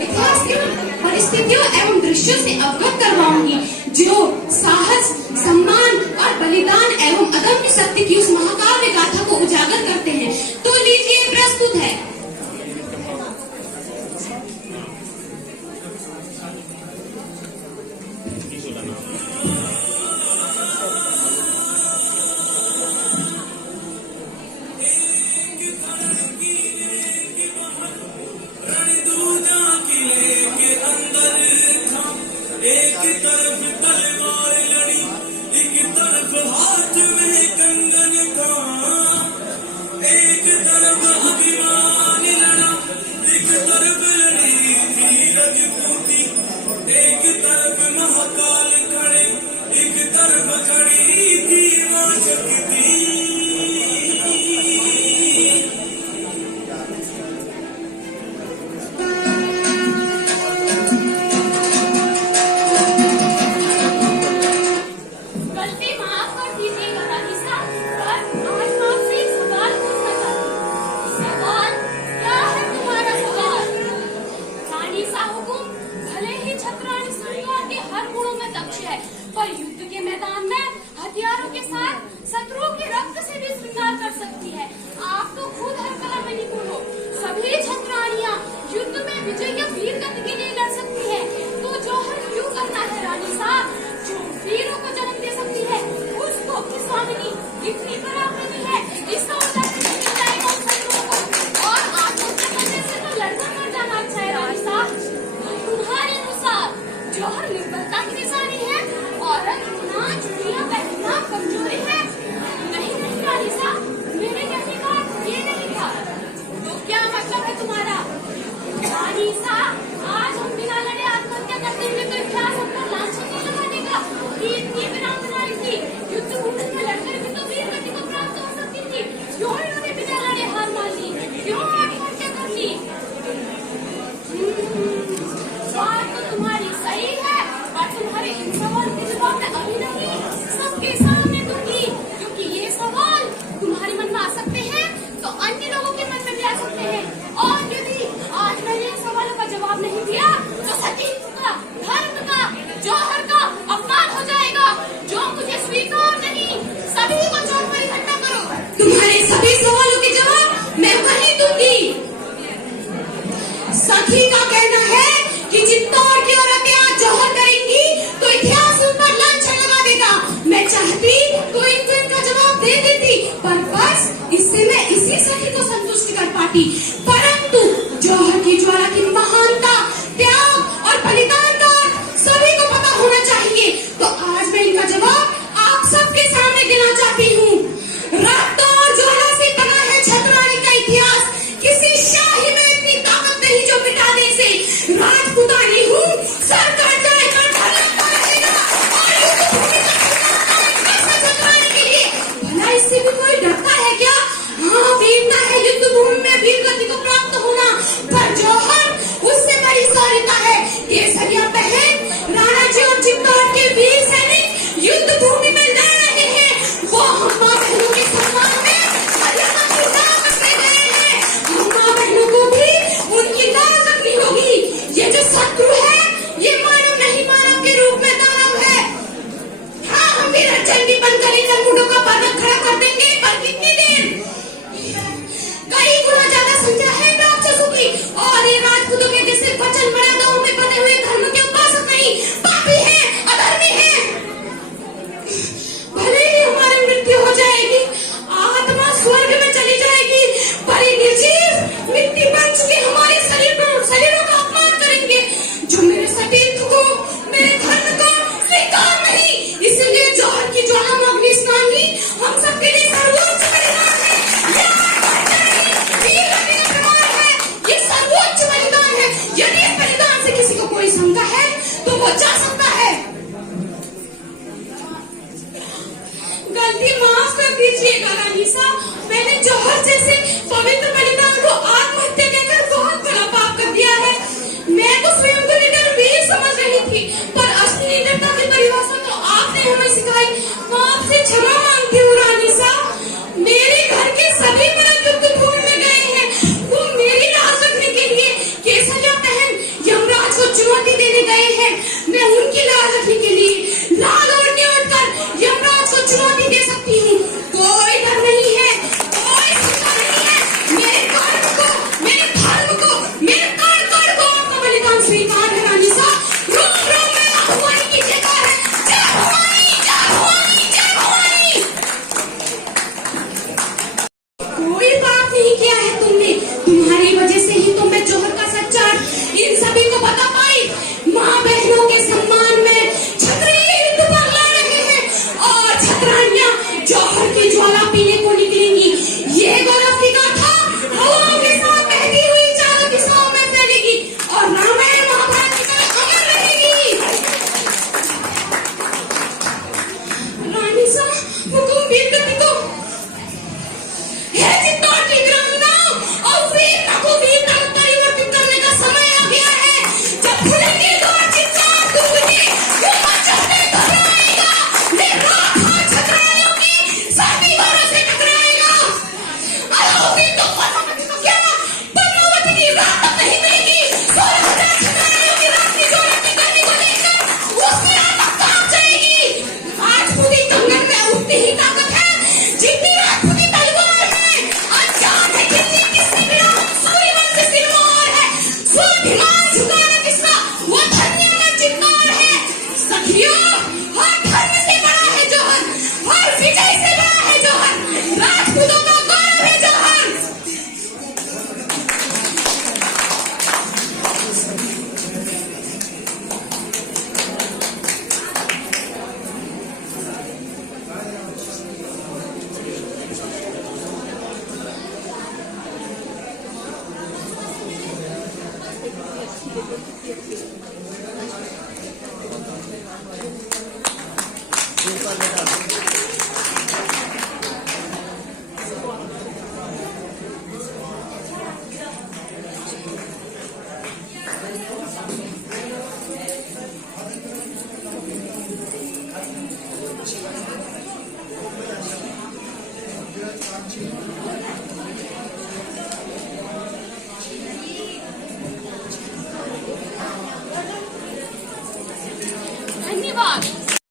इतिहास की परिस्थितियों एवं दृश्यों से अवगत करवाऊंगी जो साहस, सम्मान और बलिदान एवं अदम्य सत्य की उस महाकाव्य गाथा को उजागर करते हैं। तो लीजिए प्रस्तुत है एक तरफ तलवार लड़ी, एक तरफ हाथ में कंगन का, एक तरफ अभिमान लड़ा, एक तरफ लड़ी थी रजपूती, एक तरफ महाकाल खड़े, एक तरफ खड़ी थी मां शक्ति। पर युद्ध के मैदान में हथियारों के साथ शत्रुओं के रक्त से भी श्रृंगार कर सकती है। आप तो खुद हर कला में निपुण हो। सभी छत्राणियां युद्ध में विजय या वीर गति के लिए लड़ सकती है। तो जौहर क्यों करना है रानी साहब? जो वीरों को जन्म दे सकती है उसको अपनी स्वामिनी इतनी बराबर नहीं है, इसका उदाहरण मिल जाएगा उन शत्रुओं को। और आत्महत्या करने से तो लड़ना मर जाना अच्छा है रानी साहब। तुम्हारे अनुसार जौहर निर्बलता की निशानी है, औरत होना, चूड़ियां पहनना कमजोरी है? नहीं नहीं रानी साहब, मेरे कहने का ये नहीं था। तो क्या मतलब है तुम्हारा? रानी साहब, आज हम बिना लड़े आत्महत्या करते हुए तो इतिहास हम पर लांछन नहीं लगा देगा कि इतनी वीरांगना नारी थी, युद्ध भूमि में लड़कर भी तो वीर गति को प्राप्त हो सकती थी। क्यों इन्होंने बिना लड़े हार मान ली? क्यों आत्महत्या कर ली? बात तो तुम्हारी सही है, पर तुम्हारे इन सवाल के जवाब मैं अभी नहीं सबके सामने दूंगी, क्योंकि ये सवाल तुम्हारे मन में आ सकते हैं तो अन्य लोगों के मन में भी आ सकते हैं। और यदि आज मैंने इन सवालों का जवाब नहीं दिया तो सतीत्व का, धर्म का, जौहर का अपमान हो जाएगा, जो मुझे स्वीकार नहीं। सभी को चौक पर इकट्ठा करो। तुम्हारे सभी सवालों के जवाब मैं वही दूंगी। सखी का कहना है कि चित्तौड़ की औरतें आज जौहर करेंगी तो इतिहास उन पर लांछन लगा देगा। मैं चाहती तो इनको इनका जवाब दे देती, पर बस इससे मैं इसी सखी को संतुष्ट कर पाती। परंतु जौहर की ज्वाला की महानता, त्याग और बलिदान का सभी को पता होना चाहिए। तो आज मैं इनका जवाब आप सबके सामने देना चाहती हूँ। रक्त और ज्वाला से बना है छत्राणी का इतिहास। किसी शाही में इतनी ताकत नहीं जो मिटा दे से। राजपुतानी हूँ, सर काट जाएगा, ढलता रहेगा और युद्ध भूमि का छत्राणी के लिए। भला इससे भी कोई डरता है क्या? हाँ, वीरता है युद्ध भूमि में वीर गति को प्राप्त होना, पर जौहर उससे बड़ी शौर्यता है। केसरिया बहन, राणा जी और चित्तौड़ के वीर सैनिक युद्ध भूमि में लड़ रहे हैं। वो हम माँ बहनों के सम्मान में मर्यादा की दाव रखते गए हैं। हम माँ बहनों को भी उनकी दाव रखनी होगी। ये जो सत्य मैं उनकी लाज रखने के लिए लाल ओढ़नी ओढ़कर यमराज को चुनौती दे सकती हूँ। कोई डर नहीं है, कोई चिंता नहीं है। मेरे कर्म को, मेरे धर्म को, मेरे कण-कण को आपका बलिदान स्वीकार है रानी साहब। रोम-रोम में माँ भवानी की जयकार है। जय भवानी, जय भवानी, जय भवानी। कोई पाप नहीं किया है तुमने, तुम्हारी वजह से ही तो मैं जौहर का सच्चा इन सभी को बता पाई। माँ बहनों के सम्मान में क्षत्रिय युद्ध पर लड़ रहे हैं और क्षत्राणियां जौहर की ज्वाला पीने को निकलेंगी। ये गौरव की गाथा हवाओं के साथ बहती हुई चारों दिशाओं में फैलेगी और रामायण महाभारत की तरह अमर रहेगी। रानी साहब हुकुम वीर गति को है चित्तौड़ की ग्रामीणों और वीरता को वीरता में परिवर्तित करने का समय आ गया है। जब खुलेंगे द्वार चित्तौड़ दूंगी, क्यों मचलने घबराएगा? मेरा हाथ क्षत्रियों की साथी वारों से टकराएगा। अलाउद्दीन तो पद्मावती को क्या पद्मावती की रात तक नहीं मिलेगी। 16,000 क्षत्रियों की रात की ज्वाला करने को लेकर उसकी आत्मा कांप जाएगी। राजपूती कंगन में उतनी ही ताकत है जितनी राजपूती तलवार है। अनजान है कितनी किसने गिरा सूर्यवंश से सिरमौर है। स्वाभिमान झुकाना किसका वो धन्य मन चित्तौड़ है। सखियों, हर धर्म से बड़ा है जौहर, हर विजय से बड़ा है जौहर। राजपूतों का गौरव है जौहर।